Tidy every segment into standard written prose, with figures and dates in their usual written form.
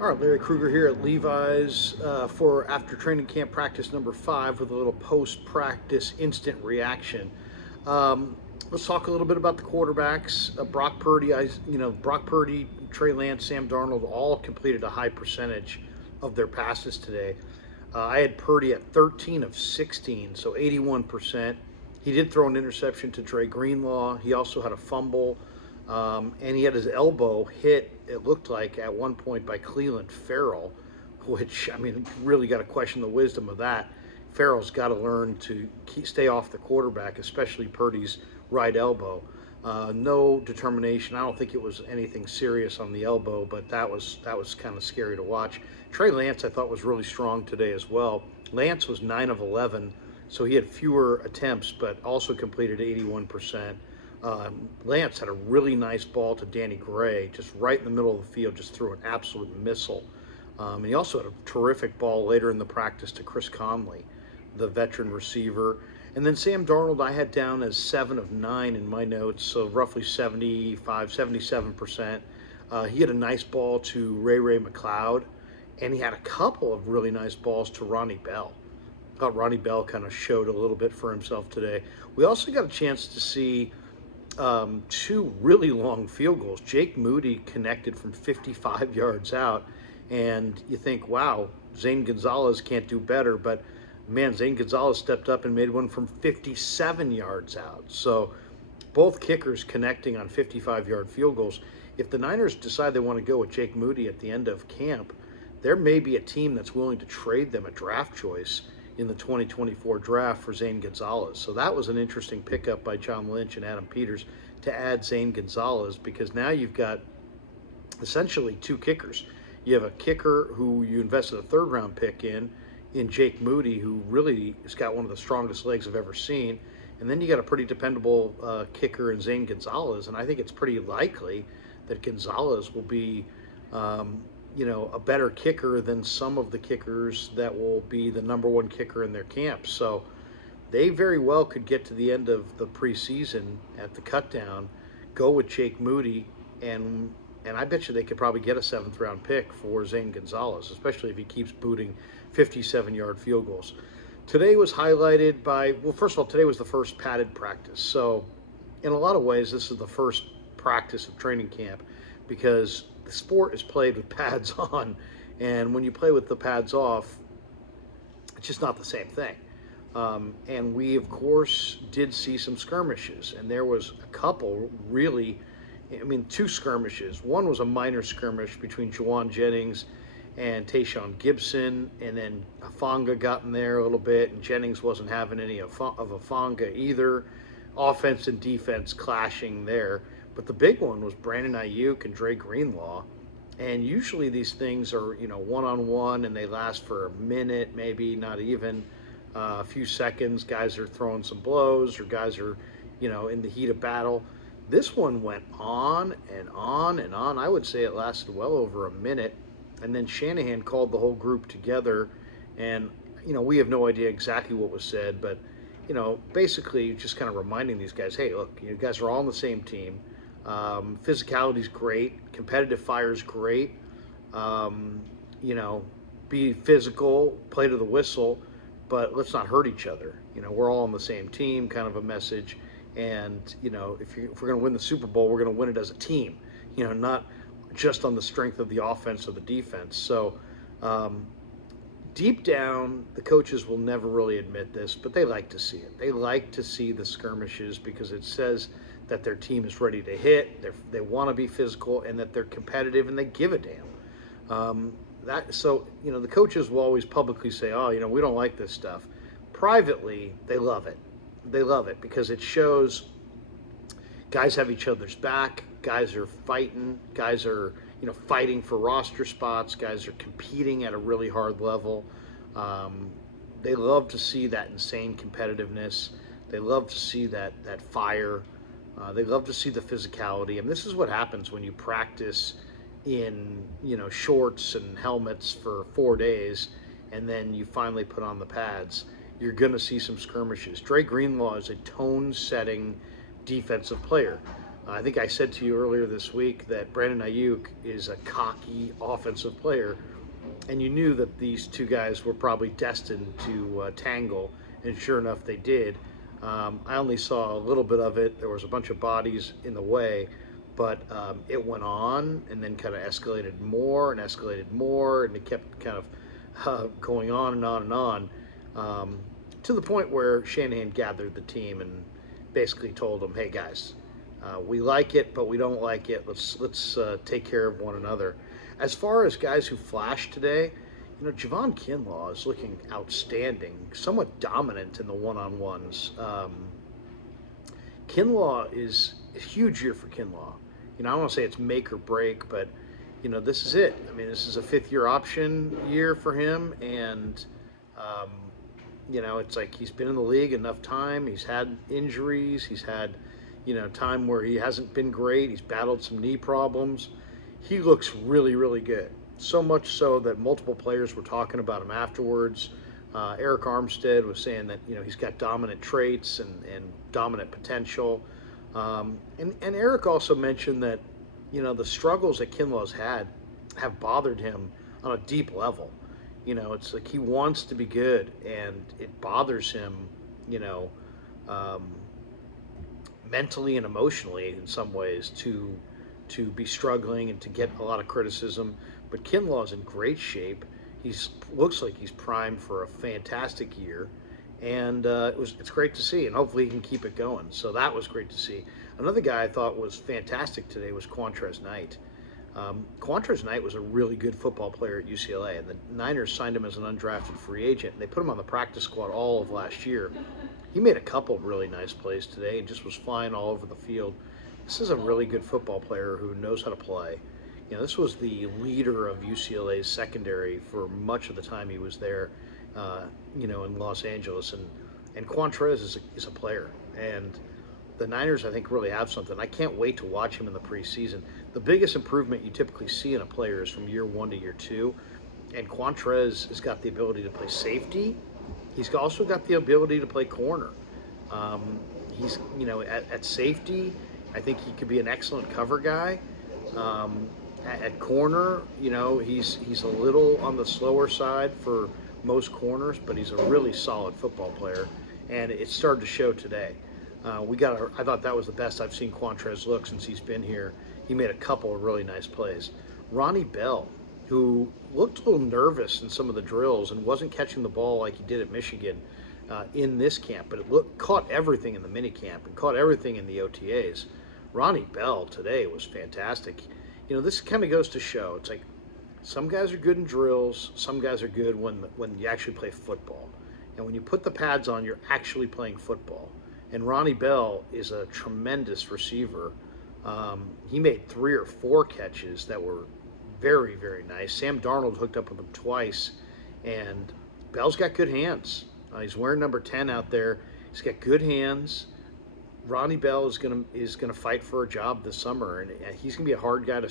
All right, Larry Kruger here at Levi's for after training camp practice number 5 with a little post-practice instant reaction. Let's talk a little bit about the quarterbacks. Brock Purdy, Trey Lance, Sam Darnold all completed a high percentage of their passes today. I had Purdy at 13 of 16, so 81%. He did throw an interception to Dre Greenlaw. He also had a fumble, and he had his elbow hit, it looked like, at one point by Cleveland Farrell, which, I mean, really got to question the wisdom of that. Farrell's got to learn to stay off the quarterback, especially Purdy's right elbow. No determination. I don't think it was anything serious on the elbow, but that was kind of scary to watch. Trey Lance, I thought, was really strong today as well. Lance was 9 of 11, so he had fewer attempts, but also completed 81%. Lance had a really nice ball to Danny Gray, just right in the middle of the field, just threw an absolute missile. And he also had a terrific ball later in the practice to Chris Conley, the veteran receiver. And then Sam Darnold, I had down as 7 of 9 in my notes, so roughly 75, 77%. He had a nice ball to Ray McLeod, and he had a couple of really nice balls to Ronnie Bell. I thought Ronnie Bell kind of showed a little bit for himself today. We also got a chance to see two really long field goals. Jake Moody connected from 55 yards out, and you think, wow, Zane Gonzalez can't do better, but man, Zane Gonzalez stepped up and made one from 57 yards out. So both kickers connecting on 55-yard field goals. If the Niners decide they want to go with Jake Moody at the end of camp, there may be a team that's willing to trade them a draft choice in the 2024 draft for Zane Gonzalez. So that was an interesting pickup by John Lynch and Adam Peters to add Zane Gonzalez, because now you've got essentially two kickers. You have a kicker who you invested a third-round pick in Jake Moody, who really has got one of the strongest legs I've ever seen. And then you got a pretty dependable kicker in Zane Gonzalez, and I think it's pretty likely that Gonzalez will be a better kicker than some of the kickers that will be the number one kicker in their camp. So they very well could get to the end of the preseason at the cutdown, go with Jake Moody, and I bet you they could probably get a 7th-round pick for Zane Gonzalez, especially if he keeps booting 57-yard field goals. Today was highlighted by, well, first of all, today was the first padded practice. So in a lot of ways, this is the first practice of training camp, because the sport is played with pads on, and when you play with the pads off, it's just not the same thing. And we, of course, did see some skirmishes, and there was a couple really, I mean, 2 skirmishes. One was a minor skirmish between Juwan Jennings and Tayshawn Gibson, and then Hufanga got in there a little bit, and Jennings wasn't having any of Hufanga either. Offense and defense clashing there. But the big one was Brandon Ayuk and Dre Greenlaw. And usually these things are, one-on-one, and they last for a minute, maybe not even a few seconds. Guys are throwing some blows, or guys are, in the heat of battle. This one went on and on and on. I would say it lasted well over a minute. And then Shanahan called the whole group together, and, we have no idea exactly what was said, but, basically just kind of reminding these guys, hey, look, you guys are all on the same team. Physicality is great. Competitive fire is great. Be physical, play to the whistle, but let's not hurt each other. We're all on the same team, kind of a message. And, if we're going to win the Super Bowl, we're going to win it as a team, not just on the strength of the offense or the defense. So deep down, the coaches will never really admit this, but they like to see it. They like to see the skirmishes, because it says that their team is ready to hit, they want to be physical, and that they're competitive, and they give a damn. The coaches will always publicly say, oh, we don't like this stuff. Privately, they love it. They love it because it shows guys have each other's back, guys are fighting, guys are, fighting for roster spots, guys are competing at a really hard level. They love to see that insane competitiveness. They love to see that fire. They love to see the physicality. And this is what happens when you practice in, shorts and helmets for 4 days, and then you finally put on the pads. You're going to see some skirmishes. Dre Greenlaw is a tone-setting defensive player. I think I said to you earlier this week that Brandon Ayuk is a cocky offensive player, and you knew that these two guys were probably destined to tangle, and sure enough, they did. I only saw a little bit of it. There was a bunch of bodies in the way, but it went on and then kind of escalated more, and it kept kind of going on and on and on, to the point where Shanahan gathered the team and basically told them, "Hey guys, we like it, but we don't like it. Let's take care of one another." As far as guys who flashed today, Javon Kinlaw is looking outstanding, somewhat dominant in the one-on-ones. Kinlaw is a huge year for Kinlaw. I don't want to say it's make or break, but this is it. I mean, this is a fifth-year option year for him, and um, it's like he's been in the league enough time. He's had injuries. He's had time where he hasn't been great. He's battled some knee problems. He looks really, really good. So much so that multiple players were talking about him afterwards. Eric Armstead was saying that he's got dominant traits and dominant potential. And Eric also mentioned that the struggles that Kinlaw's had have bothered him on a deep level. It's like he wants to be good, and it bothers him. Um, Mentally and emotionally in some ways to be struggling and to get a lot of criticism. But Kinlaw is in great shape. He's looks like he's primed for a fantastic year, and it's great to see. And hopefully he can keep it going. So that was great to see. Another guy I thought was fantastic today was Quantras Knight. Quantras Knight was a really good football player at UCLA, and the Niners signed him as an undrafted free agent. And they put him on the practice squad all of last year. He made a couple of really nice plays today and just was flying all over the field. This is a really good football player who knows how to play. This was the leader of UCLA's secondary for much of the time he was there, in Los Angeles. And Quantrez is a player. And the Niners, I think, really have something. I can't wait to watch him in the preseason. The biggest improvement you typically see in a player is from year one to year two. And Quantrez has got the ability to play safety. He's also got the ability to play corner. He's, at safety, I think he could be an excellent cover guy. At corner, he's a little on the slower side for most corners, but he's a really solid football player, and it started to show today. I thought that was the best I've seen Quantrez look since he's been here. He made a couple of really nice plays. Ronnie Bell, who looked a little nervous in some of the drills and wasn't catching the ball like he did at Michigan in this camp, but caught everything in the mini camp and caught everything in the OTAs. Ronnie Bell today was fantastic. This kind of goes to show. It's like some guys are good in drills, some guys are good when you actually play football. And when you put the pads on, you're actually playing football. And Ronnie Bell is a tremendous receiver. He made 3 or 4 catches that were very, very nice. Sam Darnold hooked up with him twice, and Bell's got good hands. He's wearing number 10 out there. He's got good hands. Ronnie Bell is gonna fight for a job this summer, and he's gonna be a hard guy to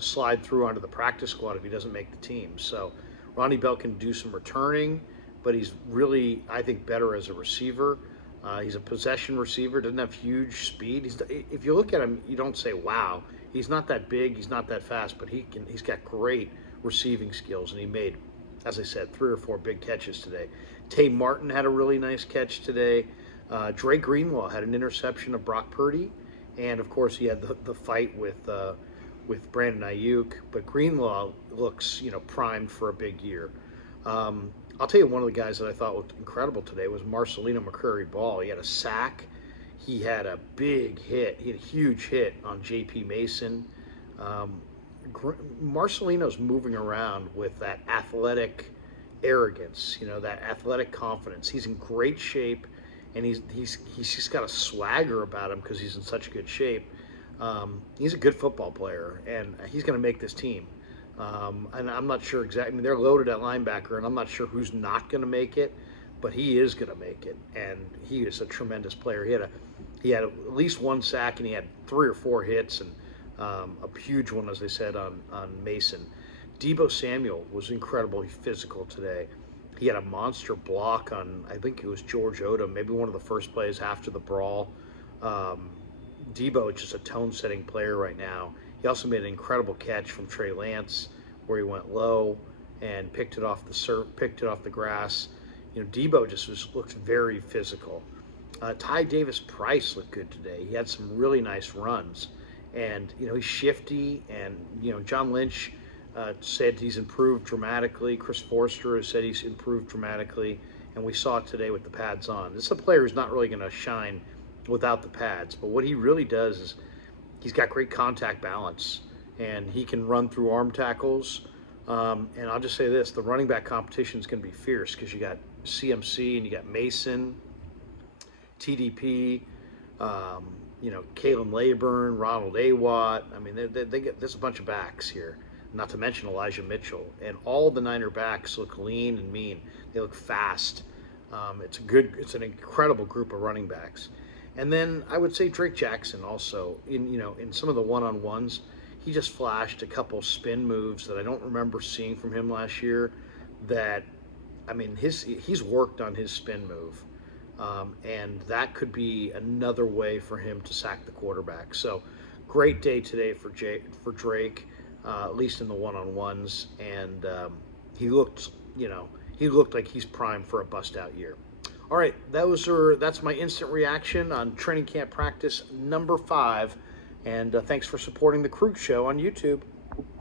slide through onto the practice squad if he doesn't make the team. So Ronnie Bell can do some returning, but he's really, I think, better as a receiver. He's a possession receiver, doesn't have huge speed. If you look at him, you don't say, wow, he's not that big, he's not that fast, but he's got great receiving skills, and he made, as I said, 3 or 4 big catches today. Tay Martin had a really nice catch today. Dre Greenlaw had an interception of Brock Purdy, and of course he had the fight with Brandon Ayuk. But Greenlaw looks, primed for a big year. I'll tell you, one of the guys that I thought looked incredible today was Marcelino McCurry-Ball. He had a sack. He had a big hit. He had a huge hit on J.P. Mason. Marcelino's moving around with that athletic arrogance, that athletic confidence. He's in great shape, and he's just got a swagger about him because he's in such good shape. He's a good football player, and he's going to make this team. And I'm not sure exactly. I mean, they're loaded at linebacker, and I'm not sure who's not going to make it, but he is going to make it, and he is a tremendous player. He had at least 1 sack, and he had 3 or 4 hits, and a huge one, as they said, on Mason. Deebo Samuel was incredibly physical today. He had a monster block on, I think it was George Odom, maybe one of the first plays after the brawl. Debo is just a tone-setting player right now. He also made an incredible catch from Trey Lance, where he went low and picked it off the grass. Debo looked very physical. Ty Davis Price looked good today. He had some really nice runs, and he's shifty. And John Lynch said he's improved dramatically. Chris Forster has said he's improved dramatically, and we saw it today with the pads on. This is a player who's not really going to shine without the pads, but what he really does is he's got great contact balance, and he can run through arm tackles. And I'll just say this: the running back competition is going to be fierce because you got CMC and you got Mason, TDP, Kalen Laburn, Ronald Awatt. I mean, they get there's a bunch of backs here, not to mention Elijah Mitchell. And all the Niner backs look lean and mean. They look fast. It's an incredible group of running backs. And then I would say Drake Jackson also in some of the one-on-ones, he just flashed a couple spin moves that I don't remember seeing from him last year. He's worked on his spin move. And that could be another way for him to sack the quarterback. So great day today for Drake, at least in the one-on-ones. And he looked like he's primed for a bust-out year. All right, that's my instant reaction on training camp practice number 5. And thanks for supporting the Crew Show on YouTube.